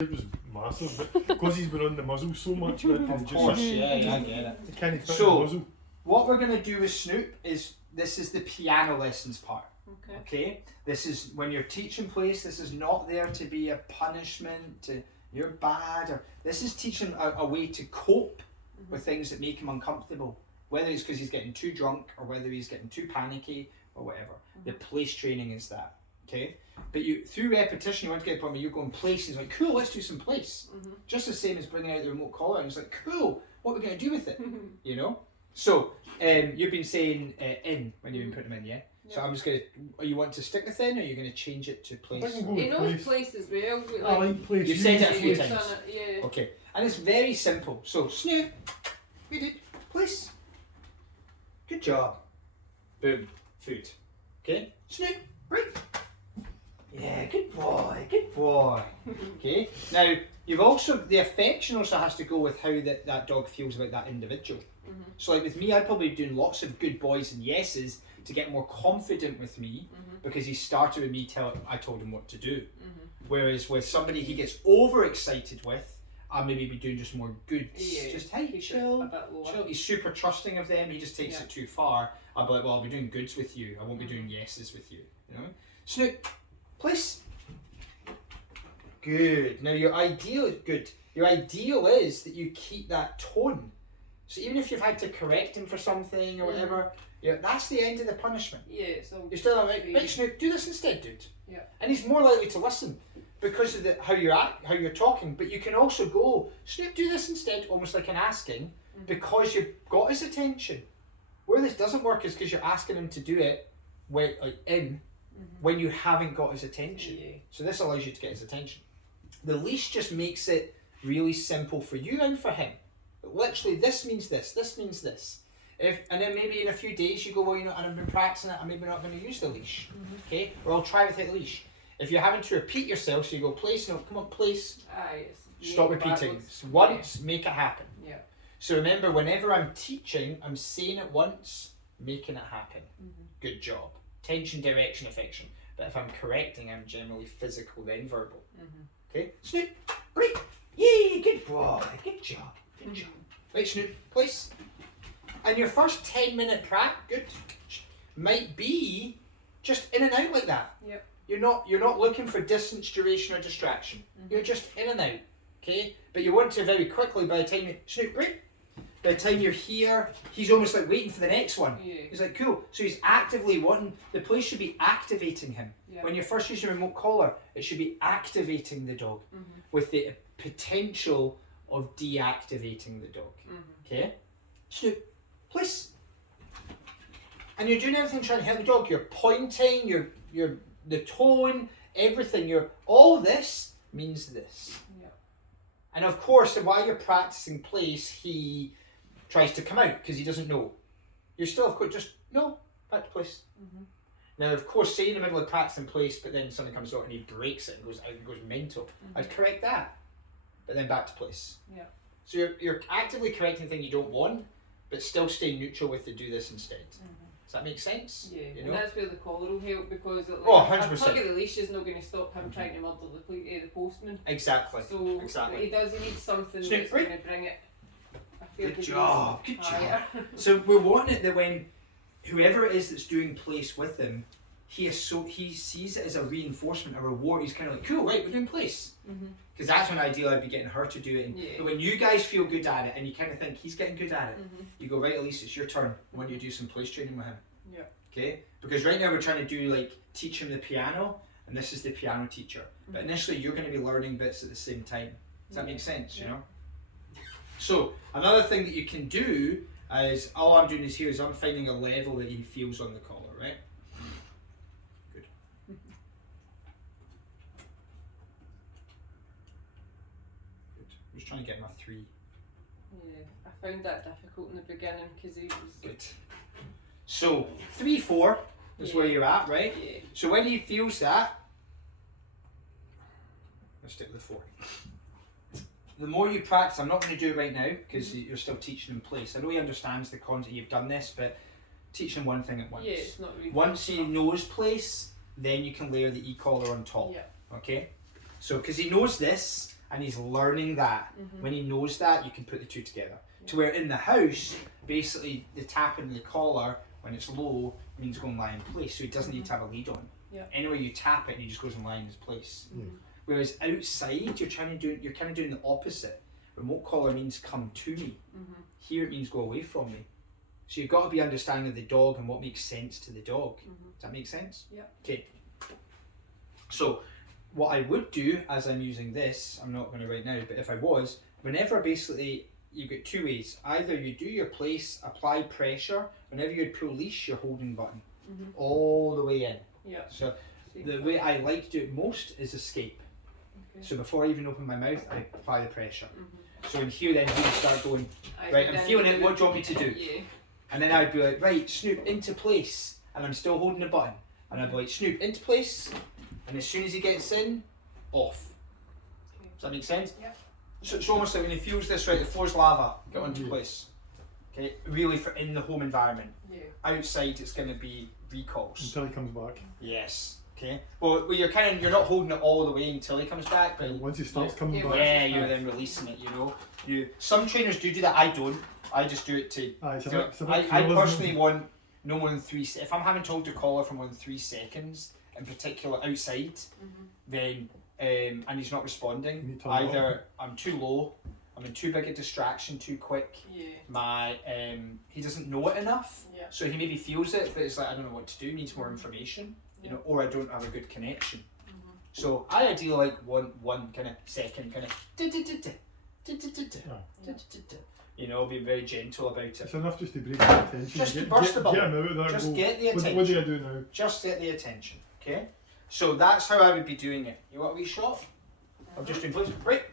It was massive, but because he's been on the muzzle so much, Of course, yeah, I get it. he can't fit So- the muzzle. What we're going to do with Snoop is, this is the piano lessons part. Okay. Okay? This is when you're teaching place, this is not there to be a punishment, to you're bad, or this is teaching a way to cope with things that make him uncomfortable. Whether it's because he's getting too drunk or whether he's getting too panicky or whatever. The place training is that. Okay? But you, through repetition, you want to get to the point where you're going place, and it's like, cool, let's do some place. Just the same as bringing out the remote collar, and it's like, cool, what are we going to do with it? You know? So, you've been saying in when you've been putting them in, yeah? So I'm just going to, you want to stick with in, or are you going to change it to I place? think we'll go He with knows place. place as well. But I like place. You've said it a few you've times. done it, yeah. Okay, and it's very simple. So, Snoop, we did, place. Good job. Boom, food. Okay, Snoop, right. Yeah, good boy, good boy. Okay, now you've also, the affection also has to go with how that dog feels about that individual. So like with me, I'd probably be doing lots of good boys and yeses to get more confident with me because he started with me I told him what to do. Whereas with somebody he gets overexcited with, I'll maybe be doing just more goods. Yeah, Just, hey, keep it chill. a bit lower. Chill. He's super trusting of them, he just takes Yeah. it too far. I'll be like, well, I'll be doing goods with you. I won't be doing yeses with you. You know? Snoop, please. Good. Now your ideal is good. Your ideal is that you keep that tone. So even if you've had to correct him for something or whatever, yeah, that's the end of the punishment. Yeah, so You're still like, right, Snoop, do this instead, dude. Yeah. And he's more likely to listen because of how you're talking. But you can also go, Snoop, do this instead, almost like an asking, because you've got his attention. Where this doesn't work is because you're asking him to do it when you haven't got his attention. Yeah. So this allows you to get his attention. The leash just makes it really simple for you and for him. Literally, this means this means this. And then maybe in a few days you go, well, you know, and I've been practicing it, I'm maybe not going to use the leash. Okay? Or I'll try without the leash. If you're having to repeat yourself, so you go, place, no, come on, place, stop repeating. Once, make it happen. Yeah. So remember, whenever I'm teaching, I'm saying it once, making it happen. Good job. Tension, direction, affection. But if I'm correcting, I'm generally physical, then verbal. Okay? Snoop, right. Yay, good boy. Good job. Good job. Right, Snoop, place. And your first 10-minute good, might be just in and out like that. Yep. You're not looking for distance, duration, or distraction. You're just in and out. Okay? But you want to very quickly, by the time you Snoop, right? By the time you're here, he's almost like waiting for the next one. Yeah. He's like, cool. So he's actively wanting, the place should be activating him. Yeah. When you're first using a remote collar, it should be activating the dog with the potential of deactivating the dog. Okay? Snoop, please. And you're doing everything trying to help the dog. You're pointing, you're the tone, everything. All this means this. Yeah. And of course, while you're practicing place, he tries to come out because he doesn't know. You're still, of course, just no, back to place. Now, of course, say in the middle of practicing place, but then something comes out and he breaks it and goes out and goes mental. I'd correct that, but then back to place. Yeah. So you're actively correcting the thing you don't want, but still staying neutral with the do this instead. Does that make sense? Yeah, You and know? that's where the collar will help because like, Oh, a 100%. tug of the leash is not going to stop him trying to murder the postman. Exactly. So Exactly. he needs something Snoop, that's right? going to bring it a fair Good degree job. Good job. higher. So we're wanting it that when whoever it is that's doing place with him, he sees it as a reinforcement, a reward. He's kind of like, cool, right, we're doing place. Because that's when ideally I'd be getting her to do it. And Yeah. but when you guys feel good at it and you kind of think he's getting good at it, you go, right, Elise, it's your turn. I want you to do some place training with him. Yeah. Okay? Because right now we're trying to do like teach him the piano, and this is the piano teacher. But initially you're going to be learning bits at the same time. Does that make sense? You know? So another thing that you can do is all I'm doing is here is I'm finding a level that he feels on the collar, right? Good. Good. I'm just trying to get him a 3. Yeah, I found that difficult in the beginning because he was. Good. So 3, 4 is where you're at, right? Yeah. So when he feels that, let's stick with the 4. The more you practice, I'm not going to do it right now because you're still teaching him place. I know he understands the concept, you've done this, but teach him one thing at once. Yeah, it's not really. Once he knows place, then you can layer the e-collar on top. Yeah. Okay? So, because he knows this, and he's learning that. When he knows that, you can put the two together. To where in the house, basically the tapping the collar when it's low means go and lie in place, so he doesn't need to have a lead on. Yeah. Anyway, you tap it and he just goes and lie in his place. Whereas outside, you're kind of doing the opposite. Remote collar means come to me. Here it means go away from me. So you've got to be understanding of the dog and what makes sense to the dog. Does that make sense? Yeah. Okay. So what I would do as I'm using this, I'm not going to right now, but if I was, whenever basically you get two ways. Either you do your place, apply pressure, whenever you pull leash, you're holding button all the way in. Yeah. So the way I like to do it most is escape. Okay. So before I even open my mouth, I apply the pressure. So in here then you start going, I right, would I'm then feeling do it, what do you want me to do? Yeah. And then I'd be like, right, Snoop, into place. And I'm still holding the button. And I'd be like, Snoop, into place. And as soon as he gets in, off. Okay. Does that make sense? Yeah. So it's almost like when he feels this, right, the floor's lava, get onto place. Okay, really for in the home environment. Yeah. Outside it's going to be recalls. Until he comes back. Yes. Okay. Well, you're not holding it all the way until he comes back, but Once he starts coming Yeah, back. yeah, you're then releasing it. You know, some trainers do that. I don't. I just do it to. Aye, it's a feel- bit- it's a bit I cruel, isn't personally it? want no more than 3 If I'm having to hold the collar for more than 3 seconds, in particular outside, then and he's not You responding, need to turn it either I'm too low, I'm in too big a distraction, too quick. Yeah. He doesn't know it enough, Yeah. so he maybe feels it, but it's like I don't know what to do. Needs more information, you know, or I don't have a good connection. So I ideally like one kind of second kind of, you know, be very gentle about it. It's enough just to break the attention. Just to get, burst the get, bubble. get him out of there. Just and go, get the What do attention. I do now? Just get the attention, okay? So that's how I would be doing it. You want a wee shot? I'm just doing please break.